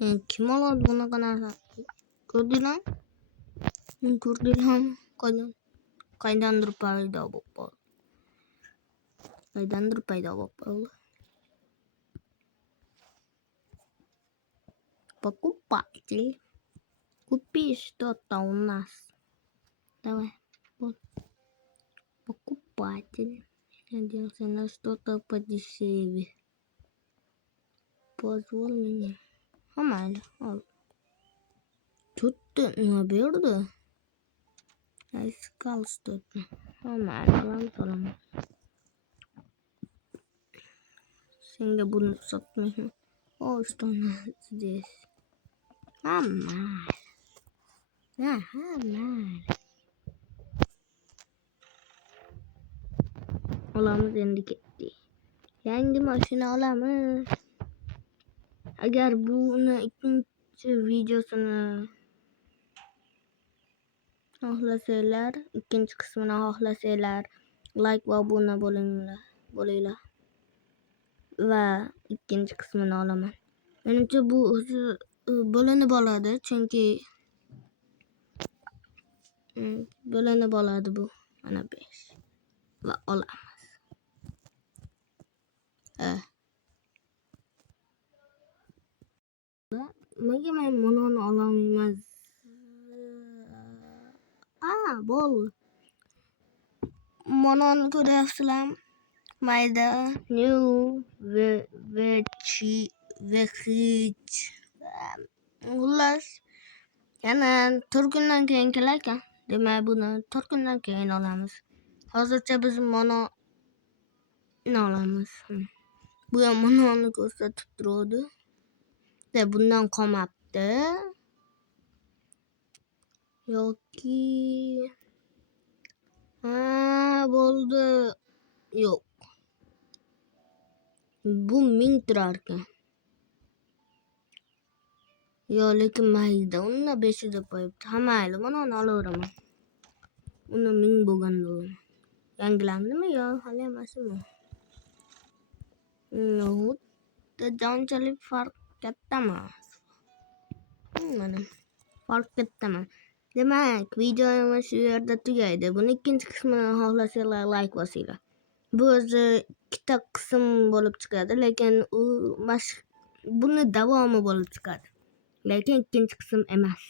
Kim oladi bunaqa narsa? Ko'rdinglarmi? Ko'rdinglarmi? Qaydandir paydo bo'lib qoldi. Покупатель. Купи что-то у нас. Давай. Вот. Покупатель. Надеялся на что-то подешевле. Позволь мне. Mayli, ol. Tuttu nima berdi? Искал что-то. Mayli, olaman. Senga buni sotmayman. O, что у нас здесь? Mayli. Mayli. Olamiz endi ketdi. Yangi mashina olamiz. Agar buni ikkinchi videosini xohlasanglar, ikkinchi qismini xohlasanglar, like va obuna bo'linglar. Va ikkinchi qismini olaman. Menimcha bu o'zi bo'linib oladi, chunki bo'linib oladi bu. Mana 5 va olamiz. Nega men buni ololmayman? Bo'ldi. Mononi ko'ryapsizlarmi? Mayda, new vechich. Xullas, yana 4 kundan keyin kelar ekan. Demak, buni 4 kundan keyin olamiz. Hozircha biz mononi olamiz. Bu ham mononi ko'rsatib turadi. Bundan qolmabdi. Yoki bo'ldi. Yo'q. Bu 1000 turar ekan. Lekin mayda, unda 500 deb qo'yibdi. Mayli, mana uni olaveraman. Uni 1000 bo'lganda olaman. Yangilandimi yo hali emasmi? Unchalik farq katta emas. Mana farq katta emas. Demak, videomiz shu yerda tugaydi. Buni ikkinchi qismini xohlasanglar like bosinglar. Bu o'zi ikkita qism bo'lib chiqadi, lekin buni davomi bo'lib chiqadi. Lekin ikkinchi qism emas.